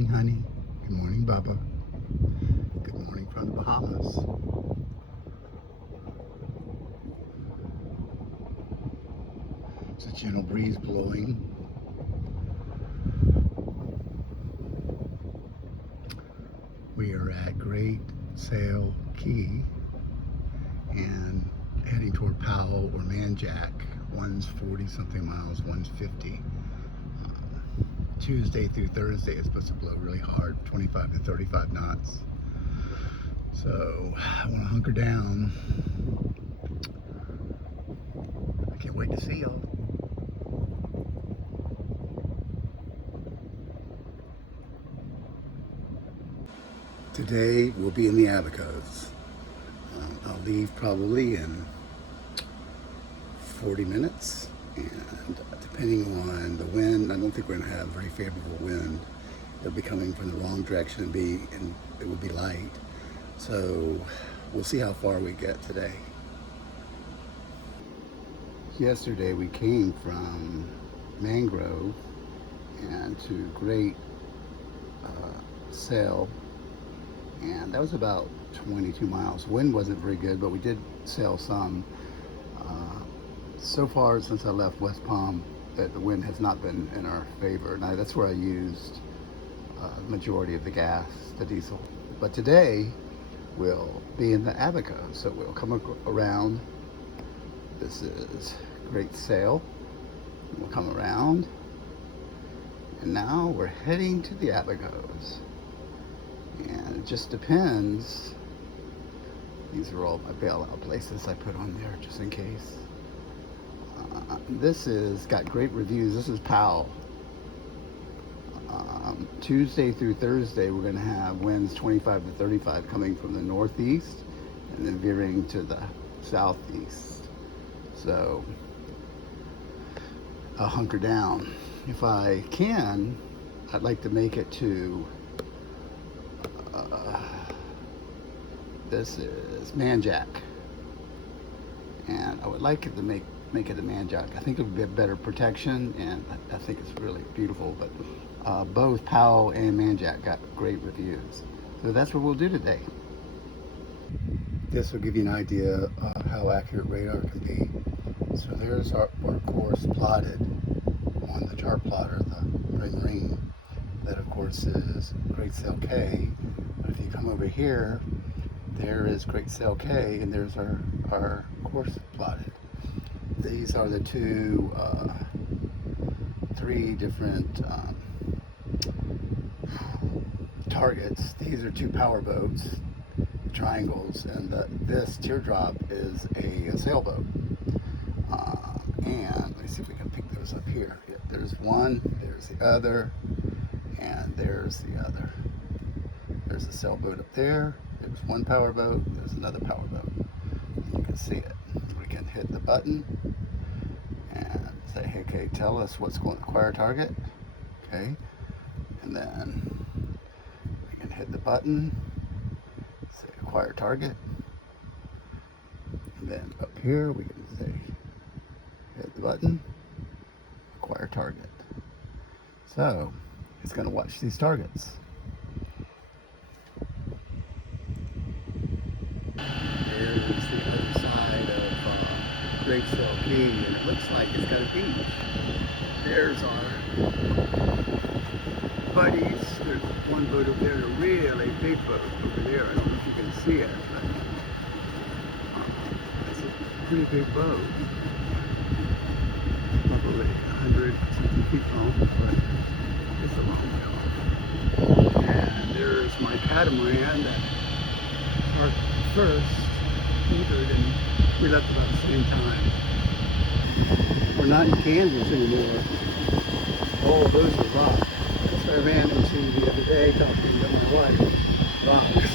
morning, honey. Good morning, Bubba. Good morning from the Bahamas. It's a gentle breeze blowing. We are at Great Turtle Cay and heading toward Powell or Manjack. One's 40 something miles, one's 50. Tuesday through Thursday is supposed to blow really hard, 25 to 35 knots. So I want to hunker down. I can't wait to see y'all. Today we'll be in the Abacos. I'll leave probably in 40 minutes, and depending on the wind, I don't think we're going to have very favorable wind. It'll be coming from the wrong direction and it will be light. So we'll see how far we get today. Yesterday we came from Mangrove and to Great Sail, and that was about 22 miles. Wind wasn't very good, but we did sail some. So far since I left West Palm, the wind has not been in our favor. Now that's where I used the majority of the gas, the diesel. But today we'll be in the Abacos, so we'll come around. This is Great Sail. We'll come around, and now we're heading to the Abacos. And it just depends. These are all my bailout places I put on there just in case. This is got great reviews. This is Powell. Tuesday through Thursday we're going to have winds 25 to 35 coming from the northeast and then veering to the southeast. So I'll hunker down. If I can, I'd like to make it to this is Manjack, and I would like it to make it a Manjack. I think it would be a better protection, and I think it's really beautiful. But both Powell and Manjack got great reviews, so that's what we'll do today. This will give you an idea of how accurate radar can be. So there's our course plotted on the chart plotter, the ring. That of course is Great Turtle Cay. But if you come over here, there is Great Turtle Cay, and there's our course plotted. These are the three different targets. These are two power boats, triangles, and this teardrop is a sailboat. And let me see if we can pick those up here. Yeah, there's one, there's the other, and there's the other. There's a sailboat up there. There's one power boat. There's another power boat. And you can see it. We can hit the button and say, hey, okay, tell us what's going to acquire target. Okay. And then we can hit the button, say acquire target. And then up here we can say hit the button, acquire target. So it's going to watch these targets. There's the other side of Great Turtle Cay, and it looks like it's got a beach. There's our buddies. There's one boat over there, a really big boat over there. I don't know if you can see it, but it's a pretty big boat. Probably 100 something feet long, but it's a long way off. And there's my catamaran that parked first, anchored, and we left about the same time. We're not in Kansas anymore. Oh, those are rocks. That's what I ran into the other day talking to my wife. Rocks.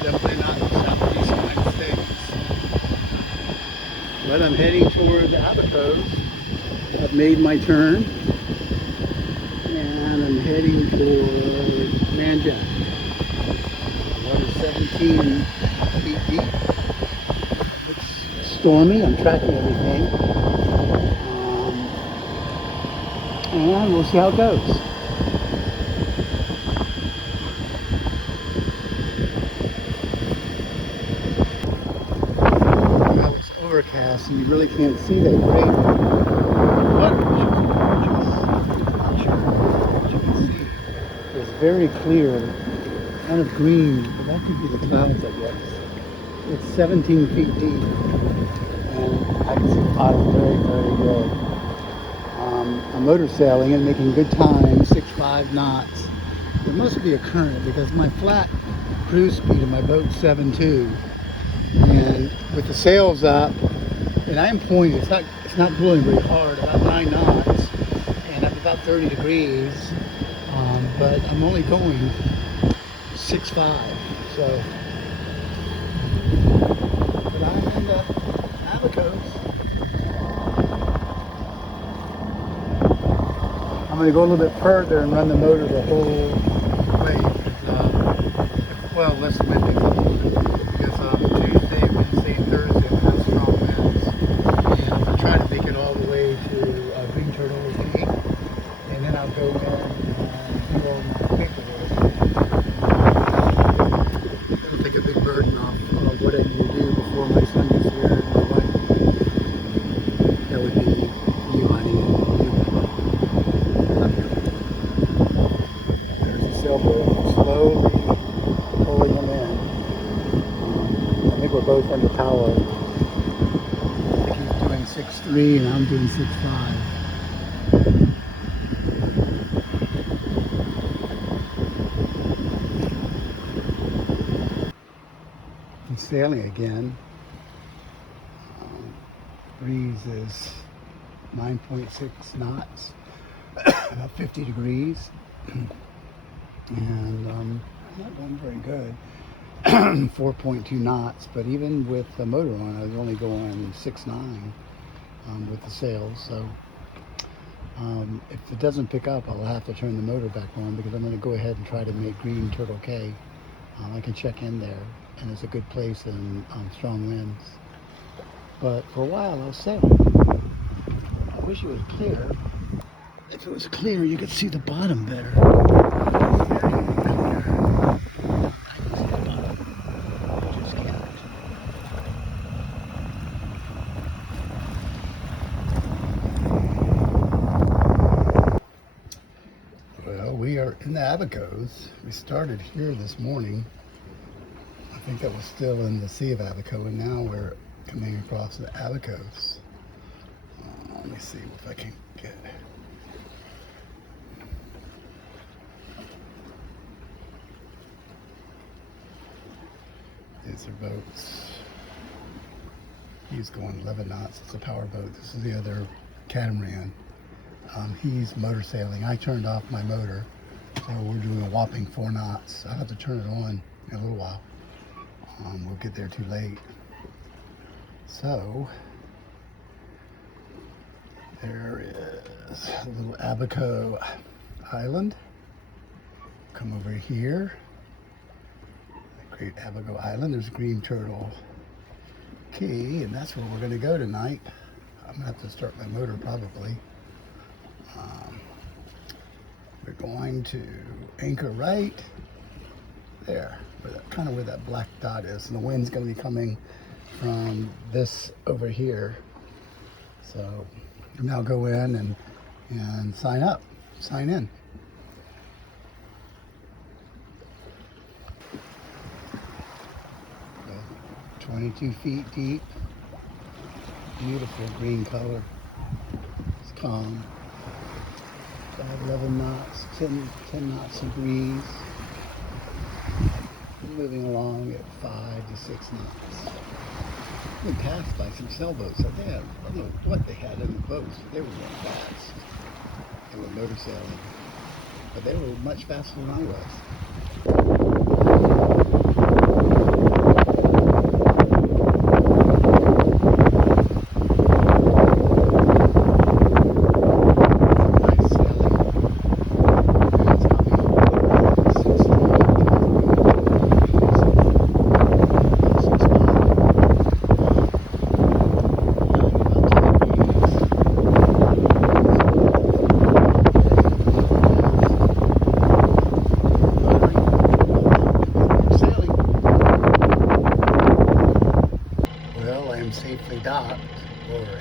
Definitely not in the southeast United States. But I'm heading toward the Abacos. I've made my turn, and I'm heading for Manjack. Water's 17 feet deep. It's stormy. I'm tracking everything. And we'll see how it goes. overcast, and you really can't see that great. But as you can see, it's very clear, kind of green, but that could be the clouds, I guess. It's 17 feet deep, and I can see the bottom very, very good. I'm motor sailing and making good time, 6.5 knots. There must be a current because my flat cruise speed of my boat's 7.2, and with the sails up, and I am pointing, it's not blowing very hard, about 9 knots, and I'm about 30 degrees, but I'm only going 6.5, so. But I'm in the Abacos. I'm going to go a little bit further and run the motor the whole way. Well, less windy. Because Tuesday, Wednesday, and Thursday I'm going to have strong winds. And I'm going to try to make it all the way to Green Turtle Cay. And then I'll go in and do all my paperwork. It'll take a big burden off of what I need to do before my son gets here and my wife. That would be you, honey, and you. There's the sailboat slowly pulling them in. I think we're both under power. I think he's doing 6.3 and I'm doing 6.5. He's sailing again. Breeze is 9.6 knots, about 50 degrees. And I'm not doing very good. 4.2 knots, but even with the motor on, I was only going 6.9 with the sails. So if it doesn't pick up, I'll have to turn the motor back on because I'm going to go ahead and try to make Green Turtle Cay. I can check in there, and it's a good place in strong winds. But for a while, I'll sail. I wish it was clear. If it was clear, you could see the bottom better. Well, we are in the Abacos. We started here this morning. I think that was still in the Sea of Abaco, and now we're coming across the Abacos. Let me see if I can get it. These are boats. He's going 11 knots. It's a power boat. This is the other catamaran. He's motor sailing. I turned off my motor, so we're doing a whopping 4 knots. I'll have to turn it on in a little while. We'll get there too late. So there is a little Abaco Island. Come over here. Great Abaco Island. There's Green Turtle Cay, and that's where we're going to go tonight. I'm going to have to start my motor probably. We're going to anchor right there, kind of where that black dot is, and the wind's going to be coming from this over here. So now go in and sign in. 22 feet deep, beautiful green color. It's calm. 11 knots, 10 knots of breeze. Moving along at 5 to 6 knots. We passed by some sailboats. I don't know what they had in the boats. They were going fast. They were motor sailing, but they were much faster than I was.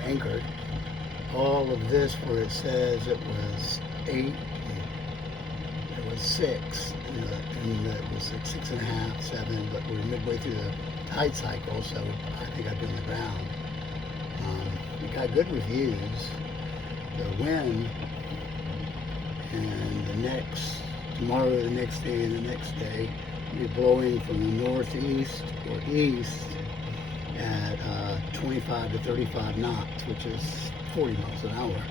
anchored. All of this where it says it was 8, it was 6, and it was like 6.5, 7, but we're midway through the tide cycle, so I think I've been on the ground. We got good reviews. The wind, and tomorrow, the next day, and the next day, will be blowing from the northeast or east at 25 to 35 knots, which is 40 miles an hour.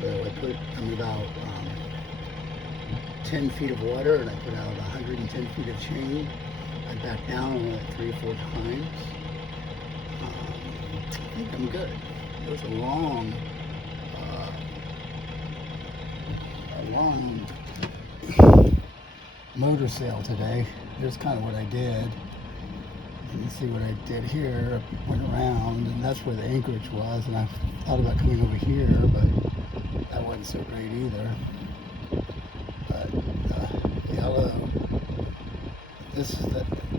So I'm about 10 feet of water, and I put out 110 feet of chain. I backed down on it 3 or 4 times. I think I'm good. It was a long motor sail today. Here's kind of what I did. You can see what I did here. I went around, and that's where the anchorage was, and I thought about coming over here, but that wasn't so great either. But yellow,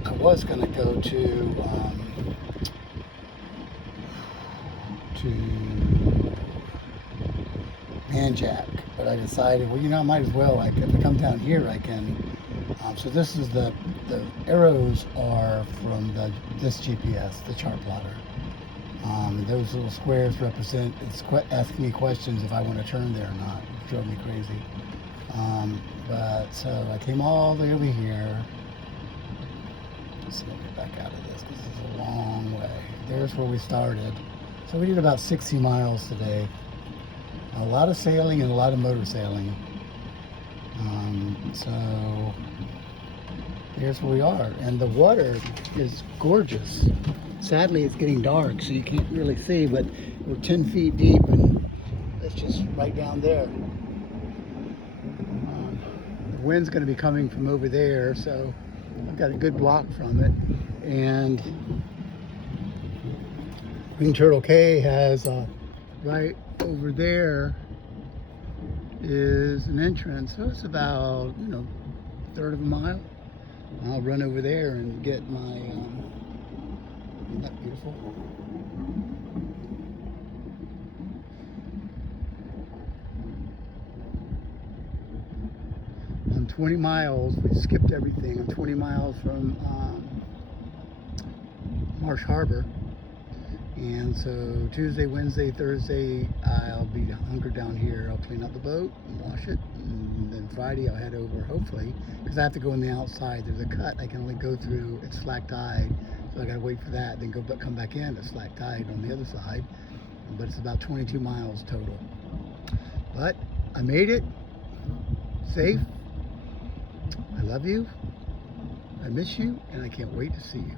I was going to go to Manjack, but I decided, well, I might as well, if I come down here, I can. So this is the arrows are from this GPS, the chart plotter. And those little squares represent, it's asking me questions if I want to turn there or not. It drove me crazy. But so I came all the way over here. Let's get back out of this because this is a long way. There's where we started. So we did about 60 miles today. A lot of sailing and a lot of motor sailing. So here's where we are. And the water is gorgeous. Sadly, it's getting dark, so you can't really see, but we're 10 feet deep, and it's just right down there. The wind's going to be coming from over there, so I've got a good block from it. And Green Turtle Cay has right over there is an entrance. So it's about, a third of a mile. I'll run over there and get my, isn't that beautiful? I'm 20 miles, we skipped everything. I'm 20 miles from Marsh Harbor. And so Tuesday, Wednesday, Thursday, I'll be hunkered down here. I'll clean up the boat and wash it. And then Friday I'll head over, hopefully, because I have to go in the outside. There's a cut I can only go through at slack tide. So I gotta wait for that, then come back in at slack tide on the other side. But it's about 22 miles total. But I made it, safe. I love you, I miss you, and I can't wait to see you.